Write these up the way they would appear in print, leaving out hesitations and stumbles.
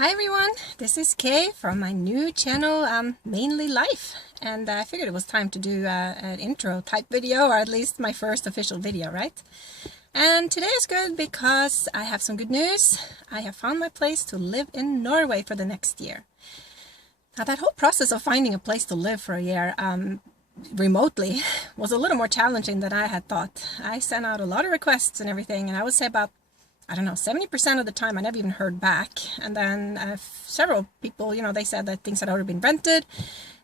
Hi everyone, this is Kay from my new channel, Mainly Life, and I figured it was time to do an intro type video, or at least my first official video, right? And today is good because I have some good news. I have found my place to live in Norway for the next year. Now that whole process of finding a place to live for a year remotely was a little more challenging than I had thought. I sent out a lot of requests and everything, and I would say about 70% of the time I never even heard back. And then several people, they said that things had already been rented.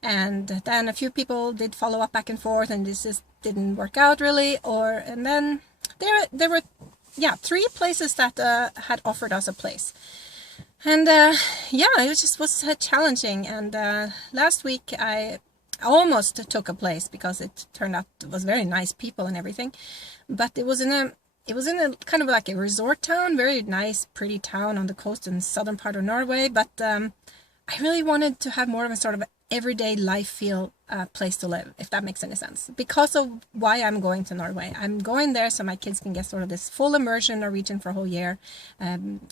And then a few people did follow up back and forth, and this just didn't work out really. And then there were, three places that had offered us a place. And it just was challenging. And last week I almost took a place because it turned out it was very nice people and everything. But it was in a kind of like a resort town, very nice, pretty town on the coast in the southern part of Norway. But I really wanted to have more of a sort of everyday life feel place to live, if that makes any sense. Because of why I'm going to Norway. I'm going there so my kids can get sort of this full immersion in Norwegian for a whole year,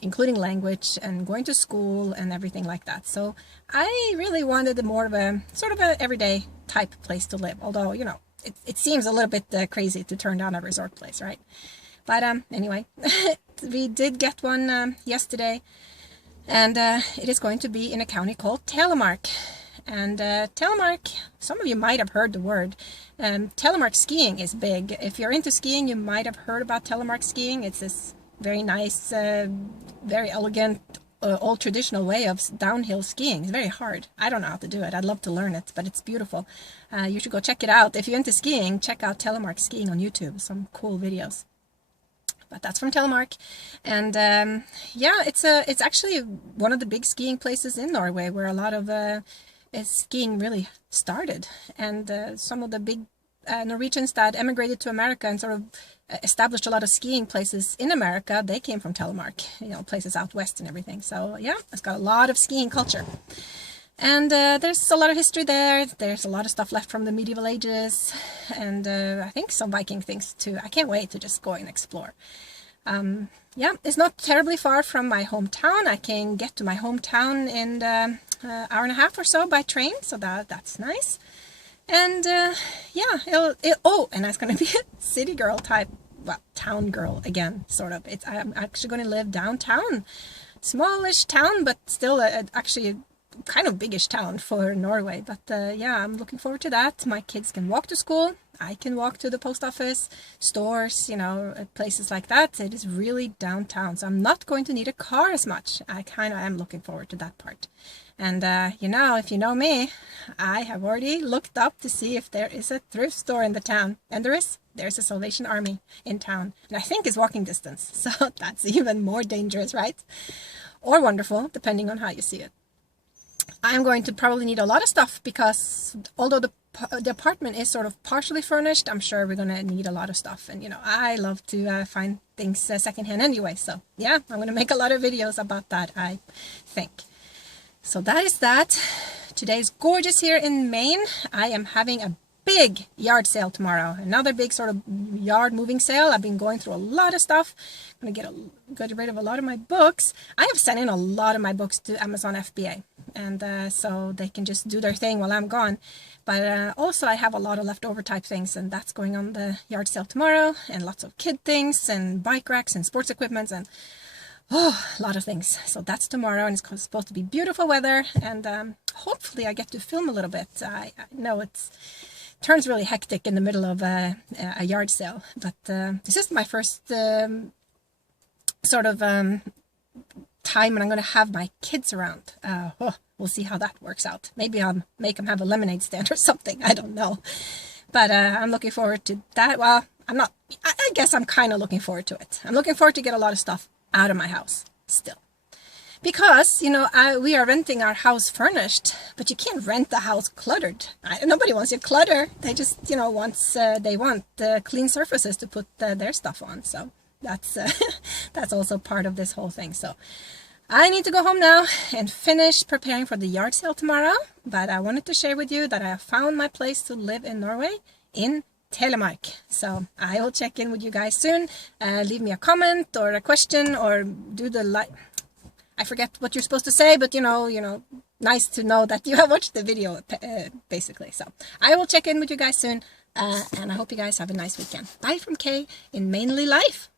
including language and going to school and everything like that. So I really wanted more of a sort of a everyday type place to live. Although, it seems a little bit crazy to turn down a resort place, right? But anyway, we did get one yesterday, and it is going to be in a county called Telemark. And Telemark, some of you might have heard the word. Telemark skiing is big. If you're into skiing, you might have heard about Telemark skiing. It's this very nice, very elegant, old traditional way of downhill skiing. It's very hard. I don't know how to do it. I'd love to learn it, but it's beautiful. You should go check it out. If you're into skiing, check out Telemark skiing on YouTube. Some cool videos. But that's from Telemark, and it's actually one of the big skiing places in Norway where a lot of skiing really started. And some of the big Norwegians that emigrated to America and sort of established a lot of skiing places in America, they came from Telemark, places out west and everything. So yeah, it's got a lot of skiing culture. And there's a lot of history there. There's a lot of stuff left from the medieval ages, and I think some Viking things too. I can't wait to just go and explore. It's not terribly far from my hometown. I can get to my hometown in an hour and a half or so by train, so that's nice. And and it's going to be a city girl type, well, town girl again, sort of. I'm actually going to live downtown, smallish town, but still actually kind of biggish town for Norway. But I'm looking forward to that. My kids can walk to school. I can walk to the post office, stores, places like that. It is really downtown, so I'm not going to need a car as much. I kind of am looking forward to that part. And if you know me, I have already looked up to see if there is a thrift store in the town, and there's a Salvation Army in town, and I think it's walking distance, so that's even more dangerous, right? Or wonderful, depending on how you see it. I'm going to probably need a lot of stuff because although the apartment is sort of partially furnished, I'm sure we're going to need a lot of stuff. And, I love to find things secondhand anyway. So, yeah, I'm going to make a lot of videos about that, I think. So that is that. Today's gorgeous here in Maine. I am having a big yard sale tomorrow. Another big sort of yard moving sale. I've been going through a lot of stuff. I'm going to get rid of a lot of my books. I have sent in a lot of my books to Amazon FBA. And so they can just do their thing while I'm gone. But also I have a lot of leftover type things, and that's going on the yard sale tomorrow. And lots of kid things and bike racks and sports equipment and a lot of things. So that's tomorrow, and it's supposed to be beautiful weather. And hopefully I get to film a little bit. I know it turns really hectic in the middle of a yard sale. But this is my first time when I'm going to have my kids around. We'll see how that works out. Maybe I'll make them have a lemonade stand or something. I don't know. But I'm looking forward to that. Well, I'm not. I guess I'm kind of looking forward to it. I'm looking forward to get a lot of stuff out of my house still. Because, we are renting our house furnished, but you can't rent the house cluttered. Nobody wants you clutter. They just, they want clean surfaces to put their stuff on. So that's that's also part of this whole thing. So I need to go home now and finish preparing for the yard sale tomorrow. But I wanted to share with you that I have found my place to live in Norway, in Telemark. So I will check in with you guys soon. Leave me a comment or a question, or do the like. I forget what you're supposed to say, but you know, nice to know that you have watched the video, basically. So I will check in with you guys soon, and I hope you guys have a nice weekend. Bye from Kay in Mainly Life.